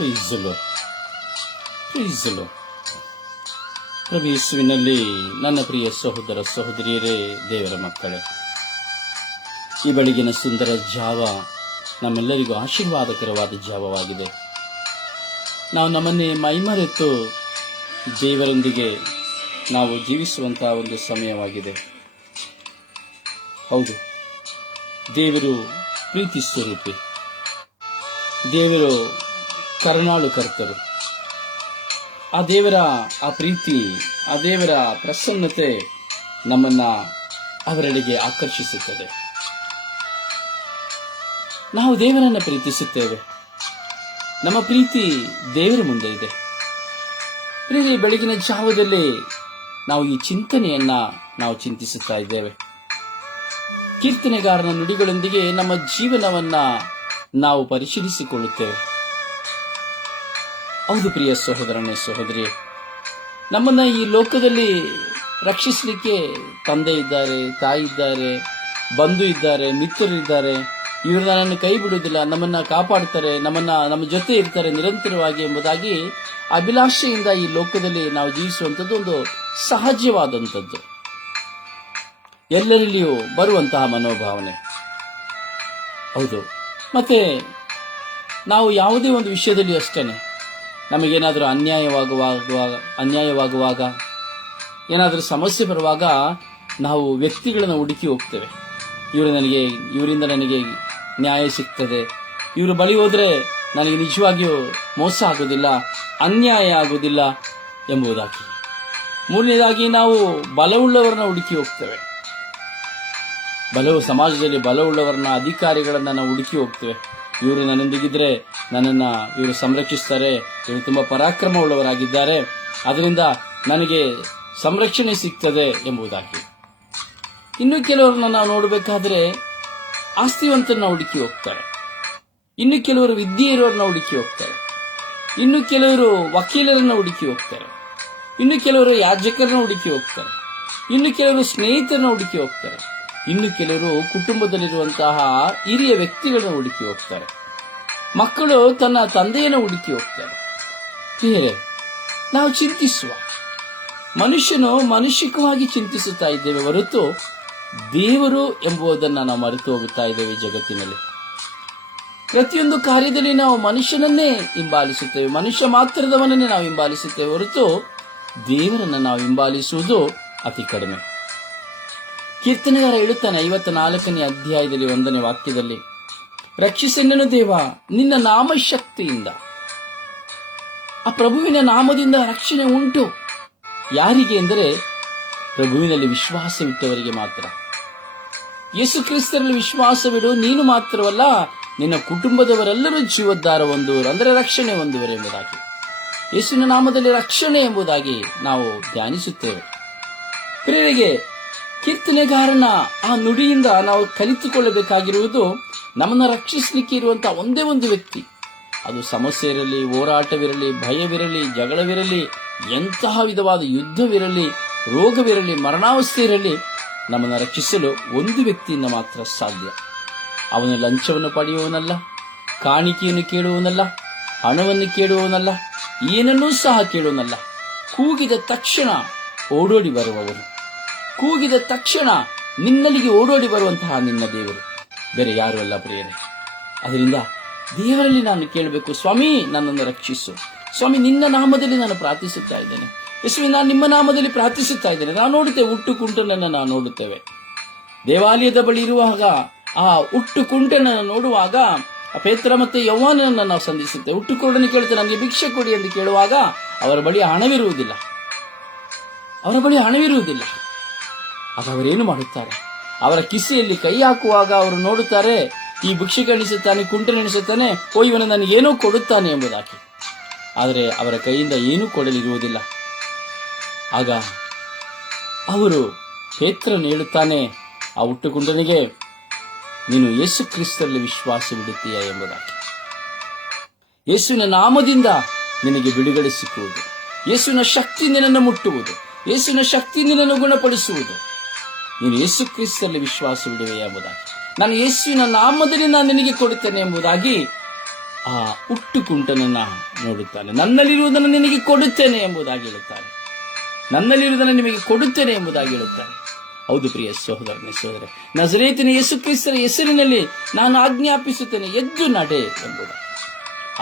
ಪ್ರೀಸಲು ಪ್ರೀಸಲು ಪ್ರಭು ಯೇಸುವಿನಲ್ಲಿ ನನ್ನ ಪ್ರಿಯ ಸಹೋದರ ಸಹೋದರಿಯರೇ, ದೇವರ ಮಕ್ಕಳೇ. ಈ ಬೆಳಗಿನ ಸುಂದರ ಜಾವ ನಮ್ಮೆಲ್ಲರಿಗೂ ಆಶೀರ್ವಾದಕರವಾದ ಜಾವವಾಗಿದೆ. ನಾವು ನಮ್ಮನ್ನೇ ಮೈಮರೆತು ದೇವರೊಂದಿಗೆ ನಾವು ಜೀವಿಸುವಂತಹ ಒಂದು ಸಮಯವಾಗಿದೆ. ಹೌದು, ದೇವರು ಪ್ರೀತಿ ಸ್ವರೂಪಿ. ದೇವರು ಕರುಣಾಳು ಕರ್ತರು. ಆ ದೇವರ ಆ ಪ್ರೀತಿ, ಆ ದೇವರ ಪ್ರಸನ್ನತೆ ನಮ್ಮನ್ನ ಅವರೆಡೆಗೆ ಆಕರ್ಷಿಸುತ್ತದೆ. ನಾವು ದೇವರನ್ನ ಪ್ರೀತಿಸುತ್ತೇವೆ. ನಮ್ಮ ಪ್ರೀತಿ ದೇವರ ಮುಂದೆ ಇದೆ. ಪ್ರೀತಿ ಬೆಳಗಿನ ಜಾವದಲ್ಲಿ ನಾವು ಈ ಚಿಂತನೆಯನ್ನ ನಾವು ಚಿಂತಿಸುತ್ತಾ ಇದ್ದೇವೆ. ಕೀರ್ತನೆಗಾರನ ನುಡಿಗಳೊಂದಿಗೆ ನಮ್ಮ ಜೀವನವನ್ನ ನಾವು ಪರಿಶೀಲಿಸಿಕೊಳ್ಳುತ್ತೇವೆ. ಹೌದು ಪ್ರಿಯ ಸಹೋದರನೇ ಸಹೋದರಿ, ನಮ್ಮನ್ನು ಈ ಲೋಕದಲ್ಲಿ ರಕ್ಷಿಸಲಿಕ್ಕೆ ತಂದೆ ಇದ್ದಾರೆ, ತಾಯಿ ಇದ್ದಾರೆ, ಬಂಧು ಇದ್ದಾರೆ ಮಿತ್ರರಿದ್ದಾರೆ ಇವರು ನನ್ನನ್ನು ಕೈ ಬಿಡುವುದಿಲ್ಲ, ನಮ್ಮನ್ನು ಕಾಪಾಡ್ತಾರೆ, ನಮ್ಮನ್ನು ನಮ್ಮ ಜೊತೆ ಇರ್ತಾರೆ ನಿರಂತರವಾಗಿ ಎಂಬುದಾಗಿ ಅಭಿಲಾಷೆಯಿಂದ ಈ ಲೋಕದಲ್ಲಿ ನಾವು ಜೀವಿಸುವಂಥದ್ದು ಒಂದು ಸಹಜವಾದಂಥದ್ದು. ಎಲ್ಲರಲ್ಲಿಯೂ ಬರುವಂತಹ ಮನೋಭಾವನೆ. ಹೌದು. ಮತ್ತೆ ನಾವು ಯಾವುದೇ ಒಂದು ವಿಷಯದಲ್ಲಿ ಅಷ್ಟೇನೆ. ನಮಗೇನಾದರೂ ಅನ್ಯಾಯವಾಗುವಾಗ ಅನ್ಯಾಯವಾಗುವಾಗ, ಏನಾದರೂ ಸಮಸ್ಯೆ ಬರುವಾಗ ನಾವು ವ್ಯಕ್ತಿಗಳನ್ನು ಹುಡುಕಿ ಹೋಗ್ತೇವೆ. ಇವರು ನನಗೆ, ಇವರಿಂದ ನನಗೆ ನ್ಯಾಯ ಸಿಗ್ತದೆ. ಇವರು ಬಳಿ ಹೋದರೆ ನನಗೆ ನಿಜವಾಗಿಯೂ ಮೋಸ ಆಗೋದಿಲ್ಲ, ಅನ್ಯಾಯ ಆಗೋದಿಲ್ಲ ಎಂಬುದಾಗಿ. ಮೂರನೇದಾಗಿ ನಾವು ಬಲವುಳ್ಳವರನ್ನ ಹುಡುಕಿ ಹೋಗ್ತೇವೆ. ಬಲವು ಸಮಾಜದಲ್ಲಿ ಬಲವುಳ್ಳವರನ್ನ ಅಧಿಕಾರಿಗಳನ್ನ ನಾವು ಹುಡುಕಿ ಹೋಗ್ತೇವೆ. ಇವರು ನನ್ನೊಂದಿಗಿದ್ರೆ ನನ್ನನ್ನ ಇವರು ಸಂರಕ್ಷಿಸ್ತಾರೆ. ಇವರು ತುಂಬಾ ಪರಾಕ್ರಮವುಳ್ಳವರಾಗಿದ್ದಾರೆ. ಅದರಿಂದ ನನಗೆ ಸಂರಕ್ಷಣೆ ಸಿಗ್ತದೆ ಎಂಬುದಾಗಿ. ಇನ್ನು ಕೆಲವರನ್ನ ನಾವು ನೋಡಬೇಕಾದ್ರೆ ಆಸ್ತಿವಂತರನ್ನ ಹುಡುಕಿ ಹೋಗ್ತಾರೆ. ಇನ್ನು ಕೆಲವರು ವಿದ್ಯೆ ಇರೋರನ್ನ ಹುಡುಕಿ ಹೋಗ್ತಾರೆ. ಇನ್ನು ಕೆಲವರು ವಕೀಲರನ್ನ ಹುಡುಕಿ ಹೋಗ್ತಾರೆ. ಇನ್ನು ಕೆಲವರು ಯಾಜಕರನ್ನ ಹುಡುಕಿ ಹೋಗ್ತಾರೆ. ಇನ್ನು ಕೆಲವರು ಸ್ನೇಹಿತರನ್ನ ಹುಡುಕಿ ಹೋಗ್ತಾರೆ. ಇನ್ನು ಕೆಲವರು ಕುಟುಂಬದಲ್ಲಿರುವಂತಹ ಹಿರಿಯ ವ್ಯಕ್ತಿಗಳನ್ನ ಹುಡುಕಿ ಹೋಗ್ತಾರೆ. ಮಕ್ಕಳು ತನ್ನ ತಂದೆಯನ್ನು ಹುಡುಕಿ ಹೋಗ್ತಾರೆ. ಹೀಗೆ ನಾವು ಚಿಂತಿಸುವ. ಮನುಷ್ಯನು ಮನುಷ್ಯಕವಾಗಿ ಚಿಂತಿಸುತ್ತಾ ಇದ್ದೇವೆ ಹೊರತು ದೇವರು ಎಂಬುದನ್ನು ನಾವು ಮರೆತು ಹೋಗುತ್ತಾ ಇದ್ದೇವೆ ಜಗತ್ತಿನಲ್ಲಿ. ಪ್ರತಿಯೊಂದು ಕಾರ್ಯದಲ್ಲಿ ನಾವು ಮನುಷ್ಯನನ್ನೇ ಹಿಂಬಾಲಿಸುತ್ತೇವೆ. ಮನುಷ್ಯ ಮಾತ್ರದವನನ್ನೇ ನಾವು ಹಿಂಬಾಲಿಸುತ್ತೇವೆ ಹೊರತು ದೇವರನ್ನು ನಾವು ಹಿಂಬಾಲಿಸುವುದು ಅತಿ ಕಡಿಮೆ. ಕೀರ್ತನೆಗಾರ ಹೇಳುತ್ತಾನೆ ಐವತ್ತ ನಾಲ್ಕನೇ ಅಧ್ಯಾಯದಲ್ಲಿ ಒಂದನೇ ವಾಕ್ಯದಲ್ಲಿ ರಕ್ಷಿಸೆನ್ನನು ದೇವ, ನಿನ್ನ ನಾಮಶಕ್ತಿಯಿಂದ. ಆ ಪ್ರಭುವಿನ ನಾಮದಿಂದ ರಕ್ಷಣೆ ಉಂಟು. ಯಾರಿಗೆ ಎಂದರೆ ಪ್ರಭುವಿನಲ್ಲಿ ವಿಶ್ವಾಸವಿಟ್ಟವರಿಗೆ ಮಾತ್ರ. ಯೇಸು ಕ್ರಿಸ್ತರಲ್ಲಿ ವಿಶ್ವಾಸವಿಡು, ನೀನು ಮಾತ್ರವಲ್ಲ, ನಿನ್ನ ಕುಟುಂಬದವರೆಲ್ಲರೂ ಜೀವೋದ್ಧಾರ ಹೊಂದುವರು, ಅಂದರೆ ರಕ್ಷಣೆ ಹೊಂದುವರು ಎಂಬುದಾಗಿ. ಯೇಸುವಿನ ನಾಮದಲ್ಲಿ ರಕ್ಷಣೆ ಎಂಬುದಾಗಿ ನಾವು ಧ್ಯಾನಿಸುತ್ತೇವೆ. ಪ್ರಿಯರಿಗೆ ಕೀರ್ತನೆಗಾರನ ಆ ನುಡಿಯಿಂದ ನಾವು ಕಲಿತುಕೊಳ್ಳಬೇಕಾಗಿರುವುದು ನಮ್ಮನ್ನು ರಕ್ಷಿಸಲಿಕ್ಕೆ ಇರುವಂತಹ ಒಂದೇ ಒಂದು ವ್ಯಕ್ತಿ. ಅದು ಸಮಸ್ಯೆ ಇರಲಿ ಹೋರಾಟವಿರಲಿ, ಭಯವಿರಲಿ, ಜಗಳವಿರಲಿ, ಎಂತಹ ವಿಧವಾದ ಯುದ್ಧವಿರಲಿ, ರೋಗವಿರಲಿ, ಮರಣಾವಸ್ಥೆ ಇರಲಿ, ನಮ್ಮನ್ನು ರಕ್ಷಿಸಲು ಒಂದು ವ್ಯಕ್ತಿಯಿಂದ ಮಾತ್ರ ಸಾಧ್ಯ. ಅವನು ಲಂಚವನ್ನು ಪಡೆಯುವವನಲ್ಲ, ಕಾಣಿಕೆಯನ್ನು ಕೇಳುವವನಲ್ಲ, ಹಣವನ್ನು ಕೇಳುವವನಲ್ಲ, ಏನನ್ನೂ ಸಹ ಕೇಳುವನಲ್ಲ. ಕೂಗಿದ ತಕ್ಷಣ ಓಡೋಡಿ ಬರುವವನು ಕೂಗಿದ ತಕ್ಷಣ ನಿನ್ನಲ್ಲಿಗೆ ಓಡೋಡಿ ಬರುವಂತಹ ನಿನ್ನ ದೇವರು. ಬೇರೆ ಯಾರು ಅಲ್ಲ ಪ್ರಿಯರೇ. ಅದರಿಂದ ದೇವರಲ್ಲಿ ನಾನು ಕೇಳಬೇಕು, ಸ್ವಾಮಿ, ನನ್ನನ್ನು ರಕ್ಷಿಸು. ಸ್ವಾಮಿ, ನಿನ್ನ ನಾಮದಲ್ಲಿ ನಾನು ಪ್ರಾರ್ಥಿಸುತ್ತಾ ಇದ್ದೇನೆ. ಯಶ್ವಿ ನಾನು ನಿಮ್ಮ ನಾಮದಲ್ಲಿ ಪ್ರಾರ್ಥಿಸುತ್ತಾ ಇದ್ದೇನೆ. ನಾವು ನೋಡುತ್ತೇವೆ, ಹುಟ್ಟು ಕುಂಟನನ್ನು ನಾವು ನೋಡುತ್ತೇವೆ. ದೇವಾಲಯದ ಬಳಿ ಇರುವಾಗ, ಆ ಹುಟ್ಟು ಕುಂಟನನ್ನು ನೋಡುವಾಗ, ಪೇತ್ರ ಮತ್ತೆ ಯೌವನನ್ನು ನಾವು ಸಂಧಿಸುತ್ತೇವೆ. ಹುಟ್ಟು ಕುರುಡನ್ನು ಕೇಳುತ್ತೆ ನನಗೆ ಭಿಕ್ಷೆ ಕೊಡಿ ಎಂದು ಕೇಳುವಾಗ, ಅವರ ಬಳಿ ಹಣವಿರುವುದಿಲ್ಲ. ಅವರ ಬಳಿ ಹಣವಿರುವುದಿಲ್ಲ. ಆಗ ಅವರೇನು ಮಾಡುತ್ತಾರೆ? ಅವರ ಕಿಸೆಯಲ್ಲಿ ಕೈ ಹಾಕುವಾಗ ಅವರು ನೋಡುತ್ತಾರೆ, ಈ ಭಿಕ್ಷೆ ಎಣಿಸುತ್ತಾನೆ ಕುಂಟನೆಣಿಸುತ್ತಾನೆ ಓ ಇವನು ನನಗೇನೋ ಕೊಡುತ್ತಾನೆ ಎಂಬುದಾಗಿ ಆದರೆ ಅವರ ಕೈಯಿಂದ ಏನೂ ಕೊಡಲಿರುವುದಿಲ್ಲ. ಆಗ ಅವರು ಪೇತ್ರನು ಹೇಳುತ್ತಾನೆ, ಆ ಹುಟ್ಟುಕುಂಟನಿಗೆ, ನೀನು ಯೇಸು ಕ್ರಿಸ್ತರಲ್ಲಿ ವಿಶ್ವಾಸವಿಡುತ್ತೀಯ ಎಂಬುದಾಗಿ ಯೇಸುವಿನ ನಾಮದಿಂದ ನಿನಗೆ ಬಿಡುಗಡೆ ಸಿಕ್ಕುವುದು. ಯೇಸುವಿನ ಶಕ್ತಿ ನಿನ್ನನ್ನು ಮುಟ್ಟುವುದು. ಯೇಸುವಿನ ಶಕ್ತಿ ನಿನ್ನನ್ನು ಗುಣಪಡಿಸುವುದು. ನೀನು ಯೇಸು ವಿಶ್ವಾಸ ವಿಶ್ವಾಸವಿಡುವೆ ಎಂಬುದಾಗಿ. ನಾನು ಯೇಸುವಿನ ನಾಮದಲ್ಲಿ ನಾನು ನಿನಗೆ ಕೊಡುತ್ತೇನೆ ಎಂಬುದಾಗಿ ಆ ಹುಟ್ಟು ಕುಂಟನನ್ನ ನೋಡುತ್ತಾನೆ. ನನ್ನಲ್ಲಿರುವುದನ್ನು ನಿನಗೆ ಕೊಡುತ್ತೇನೆ ಎಂಬುದಾಗಿ ಹೇಳುತ್ತಾನೆ. ನನ್ನಲ್ಲಿರುವುದನ್ನು ನಿಮಗೆ ಕೊಡುತ್ತೇನೆ ಎಂಬುದಾಗಿ ಹೇಳುತ್ತಾನೆ. ಹೌದು ಪ್ರಿಯ ಸಹೋದರನೇ ಸಹೋದರ ನಜರೇತಿನ ಯೇಸು ಕ್ರಿಸ್ತರ ಹೆಸರಿನಲ್ಲಿ ನಾನು ಆಜ್ಞಾಪಿಸುತ್ತೇನೆ, ಎದ್ದು ನಡೆ ಎಂಬುದು.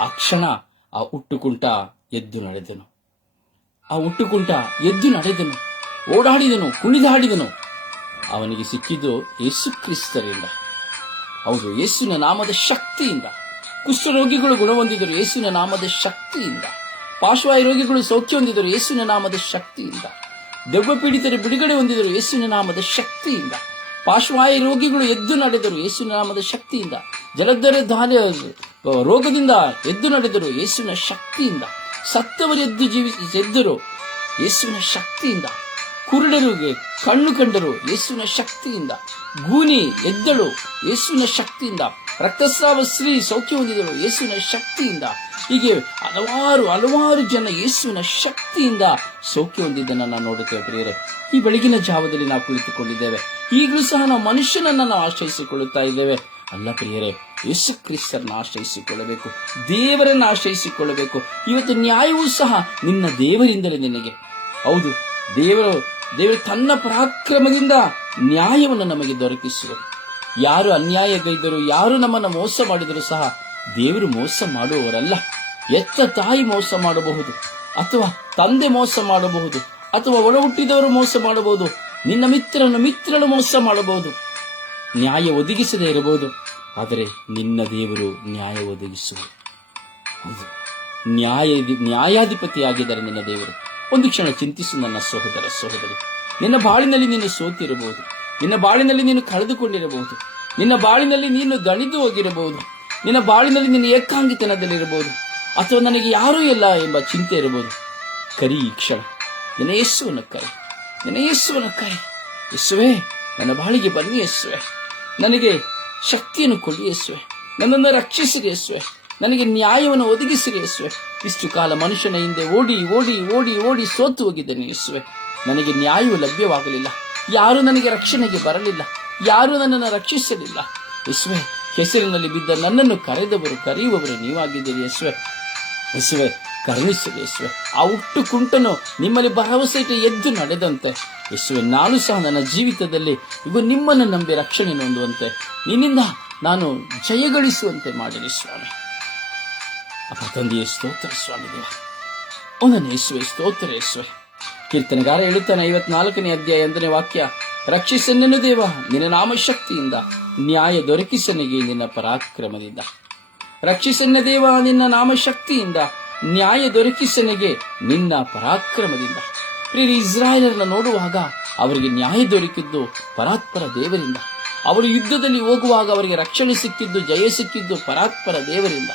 ಆ ಕ್ಷಣ ಆ ಹುಟ್ಟುಕುಂಟ ಎದ್ದು ನಡೆದನು. ಆ ಹುಟ್ಟುಕುಂಟ ಎದ್ದು ನಡೆದನು. ಓಡಾಡಿದನು, ಕುಣಿದಾಡಿದನು. ಅವನಿಗೆ ಸಿಕ್ಕಿದ್ದು ಯೇಸು ಕ್ರಿಸ್ತರಿಂದ. ಹೌದು, ಯೇಸುವಿನ ನಾಮದ ಶಕ್ತಿಯಿಂದ. ಕುಷ್ಠರೋಗಿಗಳು ಗುಣ ಹೊಂದಿದರು ಯೇಸುವಿನ ನಾಮದ ಶಕ್ತಿಯಿಂದ. ಪಾರ್ಶ್ವಾಯು ರೋಗಿಗಳು ಸೌಖ್ಯ ಹೊಂದಿದರು ಯೇಸುವಿನ ನಾಮದ ಶಕ್ತಿಯಿಂದ. ದೆವ್ವ ಪೀಡಿತರು ಬಿಡುಗಡೆ ಹೊಂದಿದರು ಯೇಸುವಿನ ನಾಮದ ಶಕ್ತಿಯಿಂದ. ಪಾರ್ಶ್ವಾಯು ರೋಗಿಗಳು ಎದ್ದು ನಡೆದರು, ಯೇಸುವಿನ ನಾಮದ ಶಕ್ತಿಯಿಂದ. ಜಲದ್ದರೆ ದಾಲ ರೋಗದಿಂದ ಎದ್ದು ನಡೆದರು, ಯೇಸುವಿನ ಶಕ್ತಿಯಿಂದ. ಸತ್ತವರು ಎದ್ದು ಜೀವಿಸಿ ಎದ್ದರು, ಯೇಸುವಿನ ಶಕ್ತಿಯಿಂದ. ಕುರುಡರಿಗೆ ಕಣ್ಣು ಕಂಡರು ಯೇಸುವಿನ ಶಕ್ತಿಯಿಂದ. ಗೂನಿ ಎದ್ದಳು ಯೇಸುವಿನ ಶಕ್ತಿಯಿಂದ. ರಕ್ತಸ್ರಾವ ಸ್ತ್ರೀ ಸೌಖ್ಯ ಹೊಂದಿದಳು ಯೇಸುವಿನ ಶಕ್ತಿಯಿಂದ. ಹೀಗೆ ಹಲವಾರು ಹಲವಾರು ಜನ ಯೇಸುವಿನ ಶಕ್ತಿಯಿಂದ ಸೌಖ್ಯ ಹೊಂದಿದ್ದನ್ನು ನಾವು ನೋಡುತ್ತೇವೆ ಪ್ರಿಯರೇ. ಈ ಬೆಳಗಿನ ಜಾವದಲ್ಲಿ ನಾವು ಕುಳಿತುಕೊಂಡಿದ್ದೇವೆ. ಈಗಲೂ ಸಹ ನಾವು ಮನುಷ್ಯನನ್ನ ನಾವು ಆಶ್ರಯಿಸಿಕೊಳ್ಳುತ್ತಾ ಇದ್ದೇವೆ. ಅಲ್ಲ ಪ್ರಿಯರೇ, ಯೇಸು ಕ್ರಿಸ್ತರನ್ನ ಆಶ್ರಯಿಸಿಕೊಳ್ಳಬೇಕು. ದೇವರನ್ನು ಆಶ್ರಯಿಸಿಕೊಳ್ಳಬೇಕು. ಇವತ್ತು ನ್ಯಾಯವೂ ಸಹ ನಿನ್ನ ದೇವರಿಂದಲೇ ನಿನಗೆ. ಹೌದು, ದೇವರು ದೇವರು ತನ್ನ ಪರಾಕ್ರಮದಿಂದ ನ್ಯಾಯವನ್ನು ನಮಗೆ ದೊರಕಿಸುವರು. ಯಾರು ಅನ್ಯಾಯಗೈದರು, ಯಾರು ನಮ್ಮನ್ನು ಮೋಸ ಮಾಡಿದರೂ ಸಹ ದೇವರು ಮೋಸ ಮಾಡುವವರಲ್ಲ. ಎತ್ತ ತಾಯಿ ಮೋಸ ಮಾಡಬಹುದು, ಅಥವಾ ತಂದೆ ಮೋಸ ಮಾಡಬಹುದು, ಅಥವಾ ಒಳ ಹುಟ್ಟಿದವರು ಮೋಸ ಮಾಡಬಹುದು, ನಿನ್ನ ಮಿತ್ರನು ಮಿತ್ರನು ಮೋಸ ಮಾಡಬಹುದು. ನ್ಯಾಯ ಒದಗಿಸದೇ ಇರಬಹುದು, ಆದರೆ ನಿನ್ನ ದೇವರು ನ್ಯಾಯ ಒದಗಿಸುವ ನ್ಯಾಯ, ನ್ಯಾಯಾಧಿಪತಿಯಾಗಿದ್ದಾರೆ ನಿನ್ನ ದೇವರು. ಒಂದು ಕ್ಷಣ ಚಿಂತಿಸು ನನ್ನ ಸಹೋದರ, ಸಹೋದರಿ. ನಿನ್ನ ಬಾಳಿನಲ್ಲಿ ನೀನು ಸೋತಿರಬಹುದು. ನಿನ್ನ ಬಾಳಿನಲ್ಲಿ ನೀನು ಕಳೆದುಕೊಂಡಿರಬಹುದು. ನಿನ್ನ ಬಾಳಿನಲ್ಲಿ ನೀನು ದಣಿದು ಹೋಗಿರಬಹುದು. ನಿನ್ನ ಬಾಳಿನಲ್ಲಿ ನೀನು ಏಕಾಂಗಿತನದಲ್ಲಿರಬಹುದು. ಅಥವಾ ನನಗೆ ಯಾರೂ ಇಲ್ಲ ಎಂಬ ಚಿಂತೆ ಇರಬಹುದು. ಕರಿ ಈ ಕ್ಷಣ. ನಿನ್ನ ಯೇಸುವನ್ನು ಕರೆ. ನಿನ್ನ ಯೇಸುವನ್ನು ಕರೆ. ಯೇಸುವೆ, ನನ್ನ ಬಾಳಿಗೆ ಬನ್ನಿ ಯೇಸುವೆ. ನನಗೆ ಶಕ್ತಿಯನ್ನು ಕೊಡಿ ಯೇಸುವೆ. ನನ್ನನ್ನು ರಕ್ಷಿಸಿರಿ ಯೇಸುವೆ. ನನಗೆ ನ್ಯಾಯವನ್ನು ಒದಗಿಸಿರಿ ಯೇಸುವೆ. ಇಷ್ಟು ಕಾಲ ಮನುಷ್ಯನ ಹಿಂದೆ ಓಡಿ ಓಡಿ ಓಡಿ ಓಡಿ ಸೋತು ಹೋಗಿದ್ದೇನೆ ಯೇಸುವೆ. ನನಗೆ ನ್ಯಾಯವು ಲಭ್ಯವಾಗಲಿಲ್ಲ. ಯಾರು ನನಗೆ ರಕ್ಷಣೆಗೆ ಬರಲಿಲ್ಲ. ಯಾರೂ ನನ್ನನ್ನು ರಕ್ಷಿಸಲಿಲ್ಲ. ಯೇಸುವೆ ಹೆಸರಿನಲ್ಲಿ ಬಿದ್ದ ನನ್ನನ್ನು ಕರೆದವರು ಕರೆಯುವವರು ನೀವಾಗಿದ್ದೀರಿ ಯೇಸುವೆ. ಯೇಸುವೆ ಕರುಣಿಸಲಿ ಯೇಸುವೆ. ಆ ಹುಟ್ಟು ಕುಂಟನು ನಿಮ್ಮಲ್ಲಿ ಭರವಸೆ ಇಟ್ಟು ಎದ್ದು ನಡೆದಂತೆ. ಯೇಸುವೆ, ನಾನು ಸಹ ನನ್ನ ಜೀವಿತದಲ್ಲಿ ಇವು ನಿಮ್ಮನ್ನು ನಂಬಿ ರಕ್ಷಣೆ ಹೊಂದುವಂತೆ ನಿನ್ನಿಂದ ನಾನು ಜಯಗಳಿಸುವಂತೆ ಮಾಡಿರಿ ಸ್ವಾಮಿ. ತಂದೆಯೇ ಸ್ತೋತ್ರ, ಸ್ವಾಮಿ ದೇವ. ಸ್ತೋತ್ರ ಯೇಸುವೆ ಕೀರ್ತನಗಾರ ಹೇಳುತ್ತಾನೆ ಐವತ್ನಾಲ್ಕನೇ ಅಧ್ಯಾಯ ಎಂದನೇ ವಾಕ್ಯ, ರಕ್ಷಿಸನ್ನೆನು ದೇವ, ನಿನ್ನ ನಾಮ ಶಕ್ತಿಯಿಂದ ನ್ಯಾಯ ದೊರಕಿಸನಿಗೆ ನಿನ್ನ ಪರಾಕ್ರಮದಿಂದ. ರಕ್ಷಿಸನ್ನ ದೇವ, ನಿನ್ನ ನಾಮ ಶಕ್ತಿಯಿಂದ ನ್ಯಾಯ ದೊರಕಿಸನಿಗೆ ನಿನ್ನ ಪರಾಕ್ರಮದಿಂದ. ಪ್ರಿಯ ಇಸ್ರಾಯೇಲರನ್ನ ನೋಡುವಾಗ ಅವರಿಗೆ ನ್ಯಾಯ ದೊರಕಿದ್ದು ಪರಾತ್ಪರ ದೇವರಿಂದ. ಅವರು ಯುದ್ಧದಲ್ಲಿ ಹೋಗುವಾಗ ಅವರಿಗೆ ರಕ್ಷಣೆ ಸಿಕ್ಕಿದ್ದು, ಜಯ ಸಿಕ್ಕಿದ್ದು ಪರಾತ್ಪರ ದೇವರಿಂದ.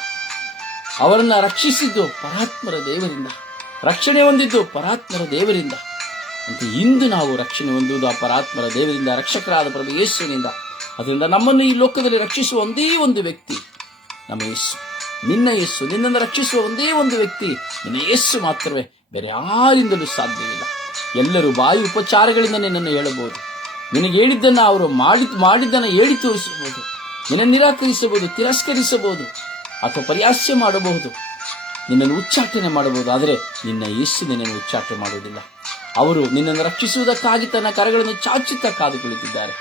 ಅವರನ್ನ ರಕ್ಷಿಸಿದ್ದು ಪರಾತ್ಮರ ದೇವರಿಂದ. ರಕ್ಷಣೆ ಹೊಂದಿದ್ದು ಪರಾತ್ಮರ ದೇವರಿಂದ. ಅಂತ ಇಂದು ನಾವು ರಕ್ಷಣೆ ಹೊಂದುವುದು ಆ ಪರಾತ್ಮರ ದೇವರಿಂದ, ರಕ್ಷಕರಾದ ಪ್ರಭು ಯೇಸುವಿನಿಂದ. ಅದರಿಂದ ನಮ್ಮನ್ನು ಈ ಲೋಕದಲ್ಲಿ ರಕ್ಷಿಸುವ ಒಂದೇ ಒಂದು ವ್ಯಕ್ತಿ ನಮ್ಮ ಯೇಸು. ನಿನ್ನ ಯೇಸು, ನಿನ್ನನ್ನು ರಕ್ಷಿಸುವ ಒಂದೇ ಒಂದು ವ್ಯಕ್ತಿ ನಿನ್ನ ಯೇಸು ಮಾತ್ರವೇ. ಬೇರೆ ಯಾರಿಂದಲೂ ಸಾಧ್ಯವಿಲ್ಲ. ಎಲ್ಲರೂ ಬಾಯಿ ಉಪಚಾರಗಳಿಂದ ನಿನ್ನನ್ನು ಹೇಳಬಹುದು. ನಿನಗೆ ಹೇಳಿದ್ದನ್ನು ಅವರು ಮಾಡಿ ಮಾಡಿದ್ದನ್ನು ಹೇಳಿ ತೋರಿಸಬಹುದು. ನಿನ್ನ ನಿರಾಕರಿಸಬಹುದು, ತಿರಸ್ಕರಿಸಬಹುದು. ಅಥವಾ ಪರಿಹಾಸ್ಯ ಮಾಡಬಹುದು. ನಿನ್ನನ್ನು ಉಚ್ಚಾಟನೆ ಮಾಡಬಹುದು, ಆದರೆ ನಿನ್ನ ಯೇಸು ನಿನ್ನನ್ನು ಉಚ್ಚಾಟನೆ ಮಾಡುವುದಿಲ್ಲ. ಅವರು ನಿನ್ನನ್ನು ರಕ್ಷಿಸುವುದಕ್ಕಾಗಿ ತನ್ನ ಕರಗಳನ್ನು ಚಾಚುತ್ತಾ ಕಾದು ಕುಳಿತಿದ್ದಾರೆ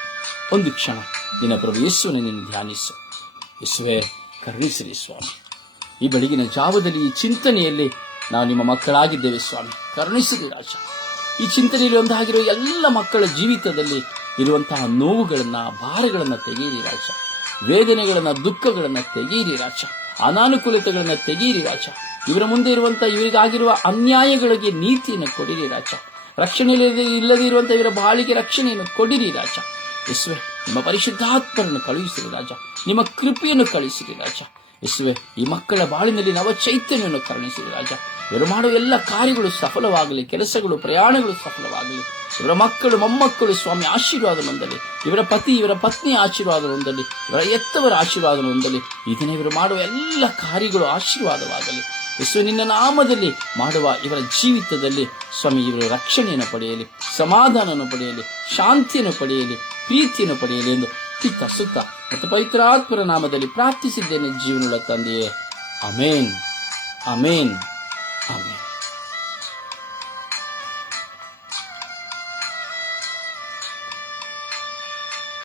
ಒಂದು ಕ್ಷಣ, ನಿನ್ನ ಪ್ರಭು ಯೇಸುವನ್ನು ನೀನು ಧ್ಯಾನಿಸು. ಯೇಸುವೆ, ಕರುಣಿಸಿರಿ ಸ್ವಾಮಿ. ಈ ಬೆಳಗಿನ ಜಾವದಲ್ಲಿ ಈ ಚಿಂತನೆಯಲ್ಲಿ ನಾವು ನಿಮ್ಮ ಮಕ್ಕಳಾಗಿದ್ದೇವೆ ಸ್ವಾಮಿ. ಕರುಣಿಸಿರಿ ರಾಜ. ಈ ಚಿಂತನೆಯಲ್ಲಿ ಒಂದಾಗಿರುವ ಎಲ್ಲ ಮಕ್ಕಳ ಜೀವಿತದಲ್ಲಿ ಇರುವಂತಹ ನೋವುಗಳನ್ನು, ಭಾರಗಳನ್ನು ತೆಗೆಯಿರಿ ರಾಜ. ವೇದನೆಗಳನ್ನು, ದುಃಖಗಳನ್ನು ತೆಗೆಯಿರಿ ರಾಜ. ಅನಾನುಕೂಲತೆಗಳನ್ನ ತೆಗೀರಿ ರಾಜ. ಇವರ ಮುಂದೆ ಇರುವಂಥ ಇವರಿಗಾಗಿರುವ ಅನ್ಯಾಯಗಳಿಗೆ ನೀತಿಯನ್ನು ಕೊಡಿರಿ ರಾಜ. ರಕ್ಷಣೆ ಇಲ್ಲದೆ ಇರುವಂಥ ಇವರ ಬಾಳಿಗೆ ರಕ್ಷಣೆಯನ್ನು ಕೊಡಿರಿ ರಾಜ. ಯಸ್ವೆ, ನಿಮ್ಮ ಪರಿಶುದ್ಧಾತ್ಮರನ್ನು ಕಳುಹಿಸಿರಿ ರಾಜ. ನಿಮ್ಮ ಕೃಪೆಯನ್ನು ಕಳುಹಿಸಿರಿ ರಾಜ. ಯಸ್ವೆ, ಈ ಮಕ್ಕಳ ಬಾಳಿನಲ್ಲಿ ನವ ಚೈತನ್ಯವನ್ನು ಕರುಣಿಸಿರಿ ರಾಜ. ಇವರು ಮಾಡುವ ಎಲ್ಲ ಕಾರ್ಯಗಳು ಸಫಲವಾಗಲಿ, ಕೆಲಸಗಳು, ಪ್ರಯಾಣಗಳು ಸಫಲವಾಗಲಿ. ಇವರ ಮಕ್ಕಳು, ಮೊಮ್ಮಕ್ಕಳು ಸ್ವಾಮಿ ಆಶೀರ್ವಾದ ಹೊಂದಲಿ. ಇವರ ಪತಿ, ಇವರ ಪತ್ನಿ ಆಶೀರ್ವಾದ ಹೊಂದಲಿ. ಇವರ ಎತ್ತವರ ಆಶೀರ್ವಾದ ಹೊಂದಲಿ. ಇದನ್ನ ಇವರು ಮಾಡುವ ಎಲ್ಲ ಕಾರ್ಯಗಳು ಆಶೀರ್ವಾದವಾಗಲಿ. ಯೇಸು ನಿನ್ನ ನಾಮದಲ್ಲಿ ಮಾಡುವ ಇವರ ಜೀವಿತದಲ್ಲಿ ಸ್ವಾಮಿ ಇವರ ರಕ್ಷಣೆಯನ್ನು ಪಡೆಯಲಿ, ಸಮಾಧಾನವನ್ನು ಪಡೆಯಲಿ, ಶಾಂತಿಯನ್ನು ಪಡೆಯಲಿ, ಪ್ರೀತಿಯನ್ನು ಪಡೆಯಲಿ ಎಂದು ಪಿತ್ತ ಸುತ್ತ ಮತ್ತು ಪವಿತ್ರಾತ್ಮರ ನಾಮದಲ್ಲಿ ಪ್ರಾರ್ಥಿಸಿದ್ದೇನೆ. ಜೀವನದ ತಂದೆಯೇ. Amen amen amen